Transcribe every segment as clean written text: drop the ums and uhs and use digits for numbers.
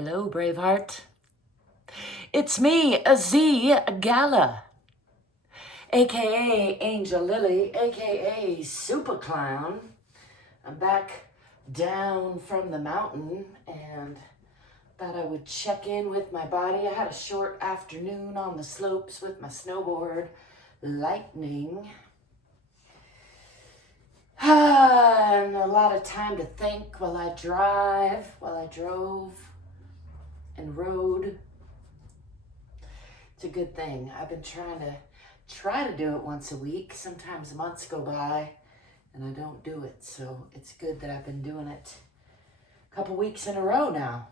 Hello, Braveheart. It's me, ZGALA, aka Angel Lily, aka Superclown. I'm back down from the mountain and thought I would check in with my body. I had a short afternoon on the slopes with my snowboard, lightning. And a lot of time to think while I drove and rode. It's a good thing. I've been trying to do it once a week. Sometimes months go by and I don't do it. So it's good that I've been doing it a couple weeks in a row now.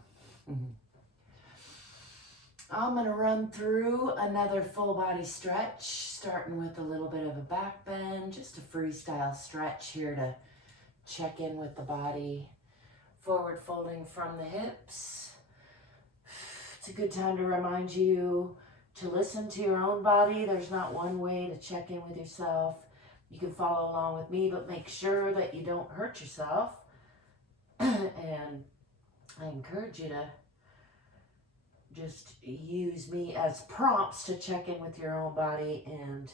I'm going to run through another full body stretch, starting with a little bit of a back bend, just a freestyle stretch here to check in with the body. Forward folding from the hips. It's a good time to remind you to listen to your own body. There's not one way to check in with yourself. You can follow along with me, but make sure that you don't hurt yourself. And I encourage you to just use me as prompts to check in with your own body and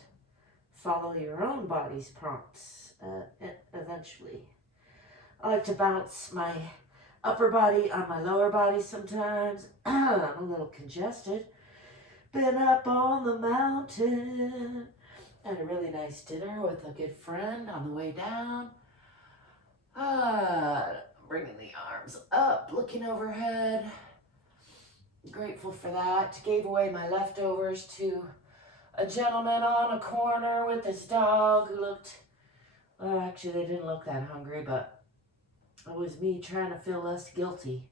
follow your own body's prompts eventually. I like to bounce my upper body on my lower body sometimes. I'm a little congested. Been up on the mountain. Had a really nice dinner with a good friend on the way down. Bringing the arms up, looking overhead. Grateful for that. Gave away my leftovers to a gentleman on a corner with his dog who looked, well, actually they didn't look that hungry, but it was me trying to feel less guilty.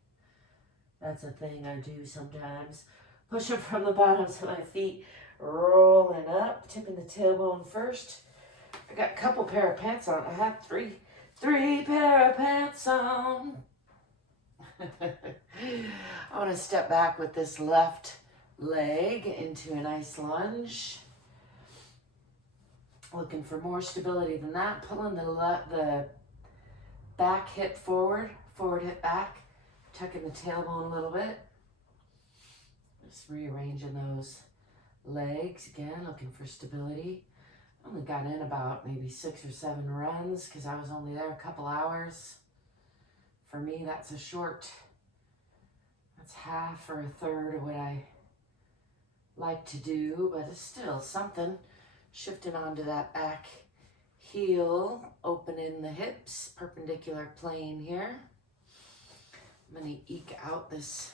That's a thing I do sometimes. Push up from the bottoms of my feet, rolling up, tipping the tailbone first. I got a couple pair of pants on. I have three pair of pants on. I want to step back with this left leg into a nice lunge. Looking for more stability than that. Pulling the back hip forward hip back. Tucking the tailbone a little bit. Just rearranging those legs again, looking for stability. Only got in about maybe 6 or 7 runs because I was only there a couple hours. For me, that's half or a third of what I like to do, but it's still something. Shifting onto that back heel, opening the hips, perpendicular plane here. I'm going to eke out this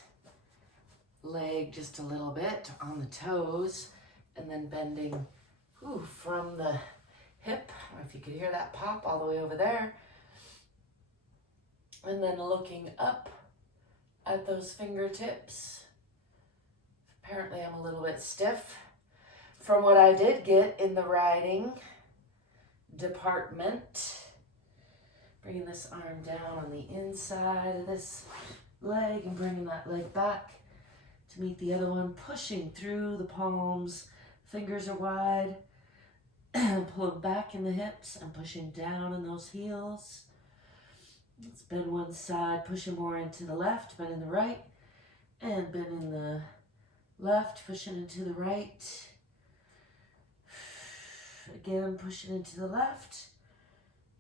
leg just a little bit on the toes, and then bending from the hip. I don't know if you could hear that pop all the way over there. And then looking up at those fingertips. Apparently I'm a little bit stiff from what I did get in the riding department. Bringing this arm down on the inside of this leg and bringing that leg back to meet the other one, pushing through the palms. Fingers are wide. Pulling back in the hips and pushing down in those heels. Let's bend one side, pushing more into the left, bend in the right, and bend in the left, pushing into the right. Again, pushing into the left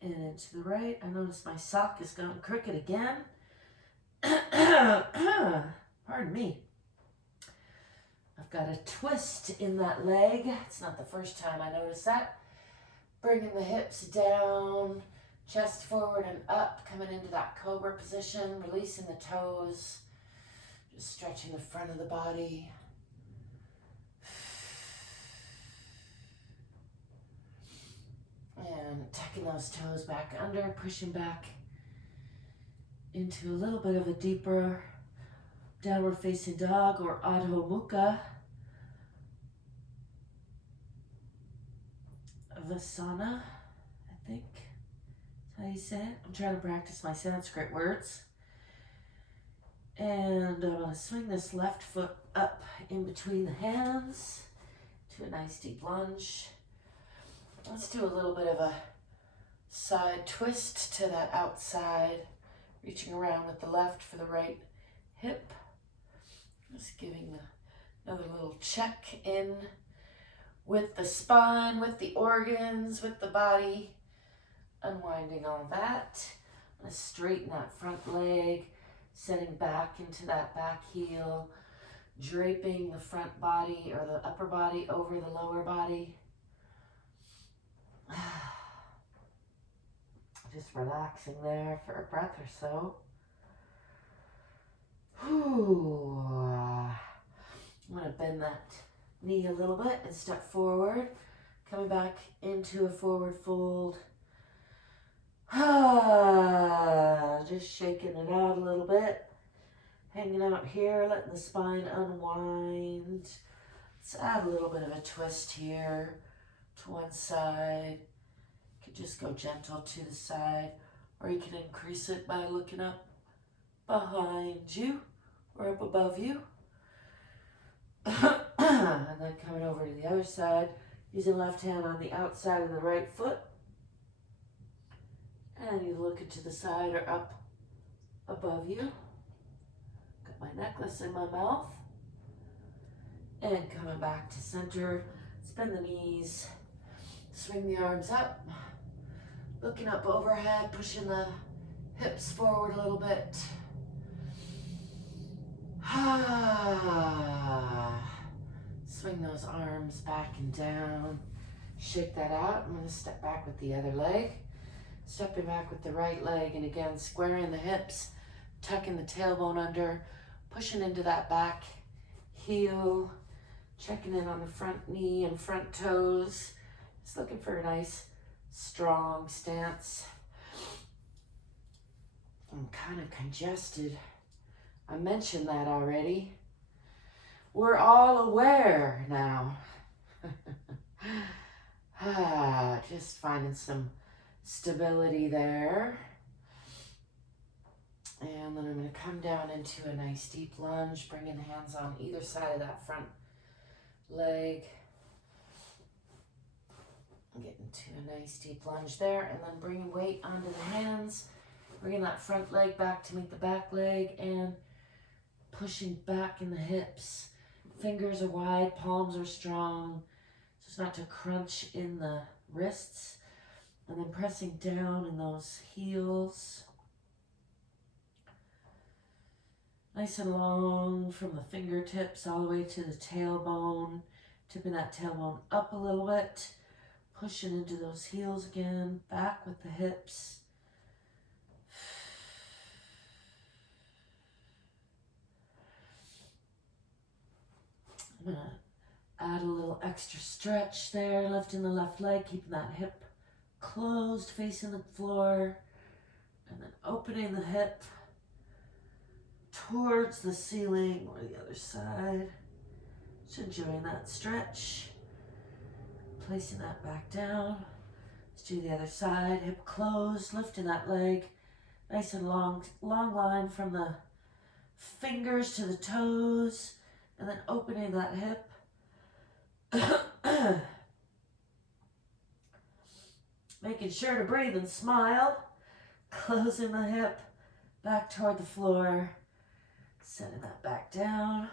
and into the right. I notice my sock is going crooked again. Pardon me. I've got a twist in that leg. It's not the first time I noticed that. Bringing the hips down, chest forward and up, coming into that cobra position, releasing the toes, just stretching the front of the body. And tucking those toes back under, pushing back into a little bit of a deeper downward facing dog or Adho Mukha Vasana, I think that's how you say it. I'm trying to practice my Sanskrit words. And I'm going to swing this left foot up in between the hands to a nice deep lunge. Let's do a little bit of a side twist to that outside, reaching around with the left for the right hip. Just giving another little check in with the spine, with the organs, with the body. Unwinding all that. I'm going to straighten that front leg, setting back into that back heel, draping the front body or the upper body over the lower body. Just relaxing there for a breath or so. Whew. I'm going to bend that knee a little bit and step forward, coming back into a forward fold. Just shaking it out a little bit. Hanging out here, letting the spine unwind. Let's add a little bit of a twist here to one side. You could just go gentle to the side, or you can increase it by looking up behind you or up above you. And then coming over to the other side, using left hand on the outside of the right foot. And you look into the side or up above you. Got my necklace in my mouth. And coming back to center, bend the knees, swing the arms up, looking up overhead, pushing the hips forward a little bit. Swing those arms back and down. Shake that out. I'm going to step back with the other leg. Stepping back with the right leg, and again, squaring the hips, tucking the tailbone under, pushing into that back heel, checking in on the front knee and front toes. Just looking for a nice, strong stance. I'm kind of congested. I mentioned that already. We're all aware now. Just finding some stability there. And then I'm going to come down into a nice deep lunge, bringing the hands on either side of that front leg. Getting to a nice deep lunge there, and then bringing weight onto the hands, bringing that front leg back to meet the back leg, and pushing back in the hips. Fingers are wide, palms are strong, so as not to crunch in the wrists. And then pressing down in those heels. Nice and long from the fingertips all the way to the tailbone. Tipping that tailbone up a little bit. Pushing into those heels again. Back with the hips. I'm going to add a little extra stretch there. Lifting the left leg, keeping that hip closed, facing the floor, and then opening the hip towards the ceiling or the other side. Just enjoying that stretch. Placing that back down. Let's do the other side. Hip closed, lifting that leg. Nice and long line from the fingers to the toes, and then opening that hip. Making sure to breathe and smile. Closing the hip back toward the floor. Setting that back down.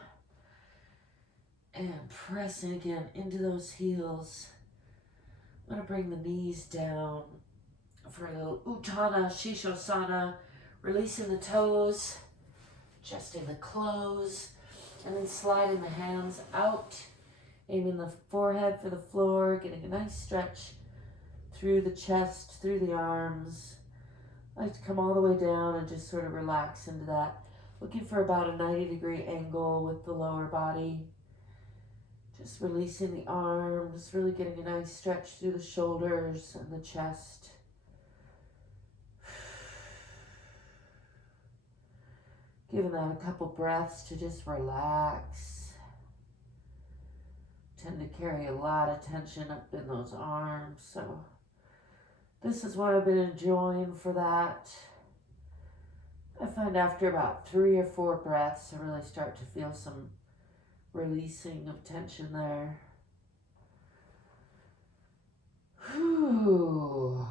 And pressing again into those heels. I'm going to bring the knees down for a little Utthana Shishosana. Releasing the toes. Adjusting the clothes. And then sliding the hands out. Aiming the forehead for the floor. Getting a nice stretch through the chest, through the arms. I like to come all the way down and just sort of relax into that. Looking for about a 90-degree angle with the lower body. Just releasing the arms, really getting a nice stretch through the shoulders and the chest. Giving that a couple breaths to just relax. Tend to carry a lot of tension up in those arms, so this is what I've been enjoying for that. I find after about 3 or 4 breaths, I really start to feel some releasing of tension there. Whew.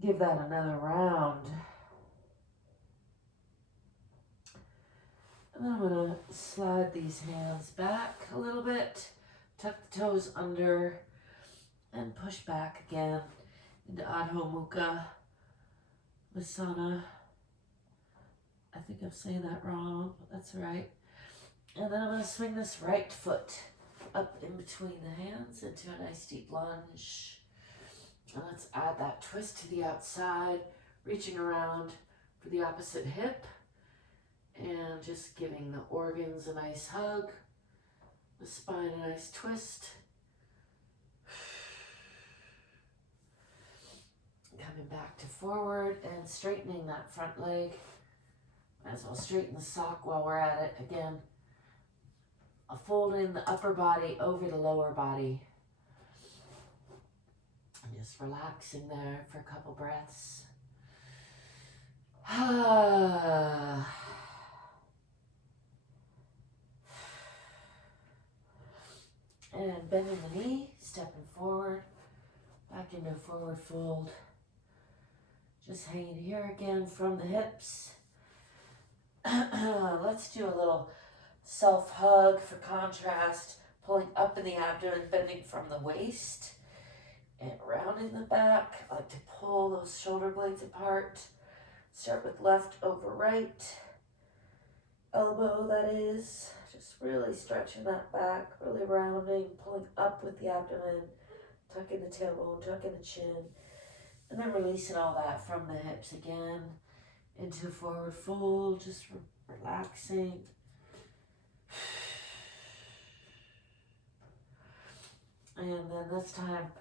Give that another round. And then I'm going to slide these hands back a little bit, tuck the toes under, and push back again into Adho Mukha Vasana. I think I'm saying that wrong, but that's right. And then I'm going to swing this right foot up in between the hands into a nice deep lunge. And let's add that twist to the outside, reaching around for the opposite hip and just giving the organs a nice hug, the spine a nice twist. Coming back to forward and straightening that front leg. Might as well straighten the sock while we're at it. Again, folding the upper body over the lower body. And just relaxing there for a couple breaths. And bending the knee, stepping forward, back into a forward fold. Just hanging here again from the hips. Let's do a little self-hug for contrast, pulling up in the abdomen, bending from the waist and rounding the back. I like to pull those shoulder blades apart. Start with left over right elbow, that is. Just really stretching that back, really rounding, pulling up with the abdomen, tucking the tailbone, tucking the chin, and then releasing all that from the hips again into a forward fold, just relaxing. And then this time,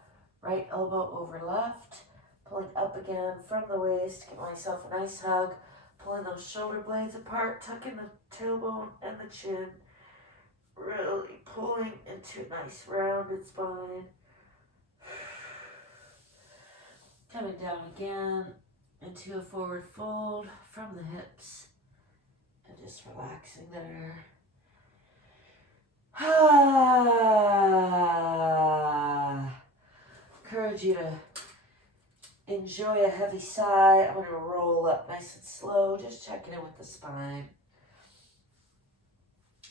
right elbow over left, pulling up again from the waist, give myself a nice hug, pulling those shoulder blades apart, tucking the tailbone and the chin, really pulling into a nice rounded spine. Coming down again into a forward fold from the hips and just relaxing there. Encourage you to enjoy a heavy sigh. I'm going to roll up nice and slow, just checking in with the spine.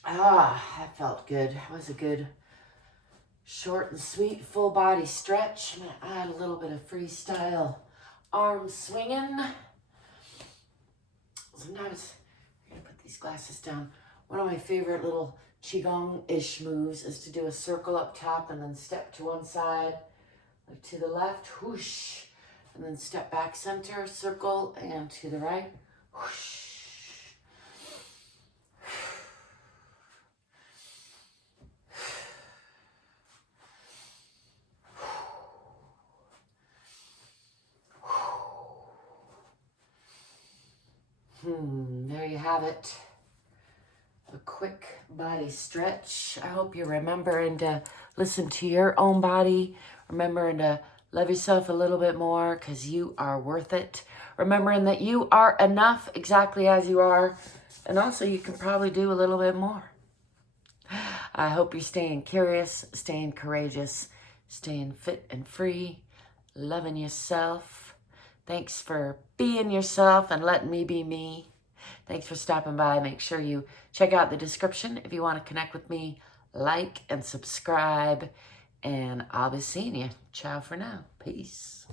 That felt good. That was a good short and sweet full body stretch. I'm going to add a little bit of freestyle arm swinging. Sometimes, I'm going to put these glasses down. One of my favorite little Qigong-ish moves is to do a circle up top and then step to one side, like to the left, whoosh, and then step back center, circle, and to the right, whoosh. There you have it. A quick body stretch. I hope you're remembering to listen to your own body, remembering to love yourself a little bit more because you are worth it. Remembering that you are enough exactly as you are, and also you can probably do a little bit more. I hope you're staying curious, staying courageous, staying fit and free, loving yourself. Thanks for being yourself and letting me be me. Thanks for stopping by. Make sure you check out the description if you want to connect with me. Like and subscribe. And I'll be seeing you. Ciao for now. Peace.